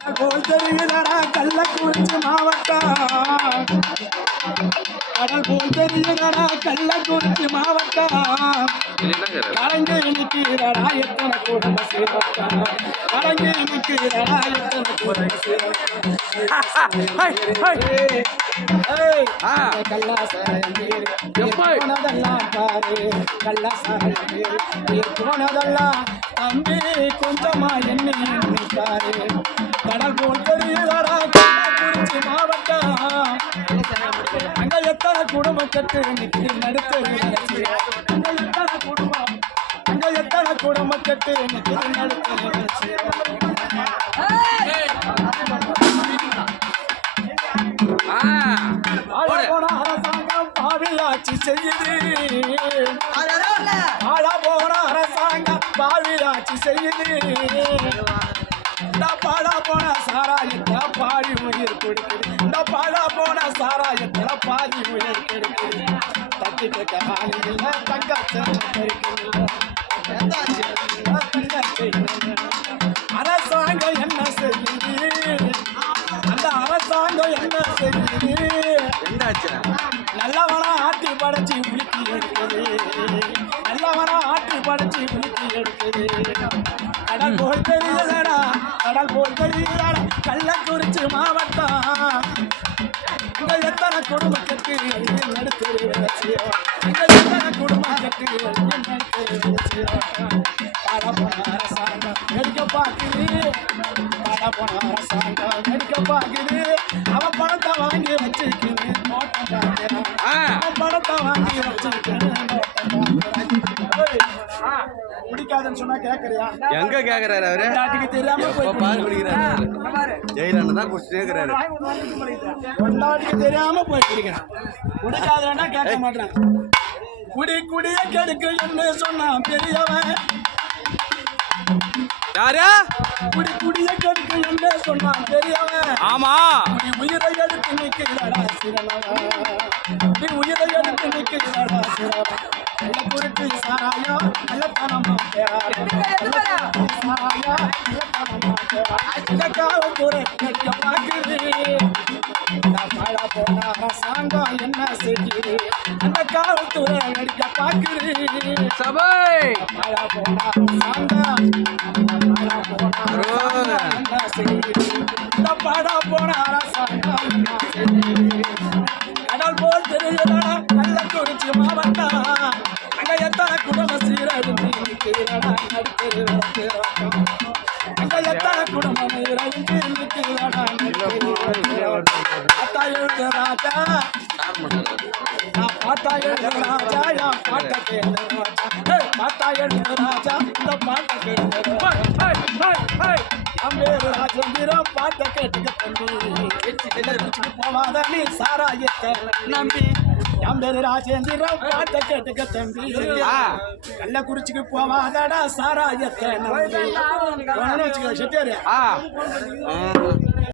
தெரியுதடா கள்ளக்குறிச்சி மாவட்டம் கடல் போல் தெரியுதடா கள்ளக்குறிச்சி மாவட்டம் கலங்கி நிற்கிறடா எத்தனை குடும்ப சீரட்டம் கலங்கி நிற்கிறடா எத்தனை குடும்ப சீரட்டம் போனதெல்லாம் பாரு கள்ளசாரம் போனதெல்லாம் தம்பி கொஞ்சமா என்ன பாரு கடல் போல் தெரியுதடா கள்ளக்குறிச்சி மாவட்டம் அங்க எத்தனை குடும்பம் கட்டு நிற்கி நடுத்தரு அங்க எத்தனை குடும்பம் கட்டு நிற்கி நடுத்தரு அரசாங்கம் பாவியாட்சி செய்யுது ஆளா போன அரசாங்கம் பாவியாட்சி செய்யுது பாடா போன சாராயத்தை பாடி உயிர் கொடுக்குது இந்த பாடா போன சாராயத்தில் பாதி உயிர் கொடுக்குது தட்டி கேட்க ஆளுங்கள தங்கத்தை அரசாங்கம் என்ன செய்யுது அந்த அரசாங்கம் என்ன செய்யுது நல்லவனா ஆட்டி படைச்சி விழிக்கி எடுக்குது நல்லவனா ஆட்டி படைச்சி விழிக்கி எடுக்குது கடல் போல் தெரியுதடா கடல் போல் தெரியுதடா கள்ளக்குறிச்சி மாவட்டம் இங்க எத்தனை குடும்பம் கட்டி நடத்துது இங்க எத்தனை குடும்பம் கட்டி நடத்துது பாட போன அரசாங்கம் எடுக்க பார்க்குது பாட போன அரசாங்கம் எடுக்க பார்க்குது அவன் பணத்தை வாங்கி வச்சுக்கிது நோட்டம் பார்க்கிறான் அவன் பணத்தை வாங்கி வச்சுக்கிது பிடிக்காதுன்னு சொன்னா கேக்குறியா எங்க கேக்குறாரு அவரு தெரியாம ஜெயிலான தான் குடிச்சிட்டே இருக்கிறாரு தெரியாம போயிருக்கிறேன் குடிக்காதா கேட்க மாட்டேன் குடிய கெடுக்கு என்ன சொன்னான் பெரியவன் யாரு குடிய கெடுக்கு என்ன சொன்னான் பெரியவன் ஆமா உயிரை எடுத்து நிற்கிறாடா சிறனவன் உயிரை எடுத்து நிற்கிறாடா சிறவன் நல்ல குறித்து சாராயா நல்ல பணமா சாராயா நல்ல பணமா காவல்துறை கெடுக்க பார்க்குது பாடா போன அரசாங்கம் என்ன செய்யுது அந்த காவல்துறை நடிக்க பார்க்குது சபை பாடா போன அரசாங்கம் பாடா போன என்ன செய்யுது இந்த பாடா போன அரசாங்கம் என்ன செய்யுது கடல் போல் தெரியுதடா கள்ளக்குறிச்சி மாவட்டம் அங்க எத்தனை குடும்ப சீரழிந்து நிற்கிறடா நடுத்தரும் அங்க எத்தனை குடும்பம் இறந்து நிற்கிறடா பாத்தா எழுத ராஜா நான் பாத்தா எழுத ராஜா என் பாட்ட கேளு ராஜா பாத்தா எழுத ராஜா இந்த பாட்ட கேளு அம்பேரு ராஜேந்திரம் பாட்ட கேட்டுக்க தம்பி போவாத நீ சாராயத்தை நம்பி அம்பேரு ராஜேந்திரம் பாட்ட கேட்டுக்க தம்பி கள்ளக்குறிச்சிக்கு போவாதடா சாராயத்தை நம்பி வச்சுக்க செட்டியாரு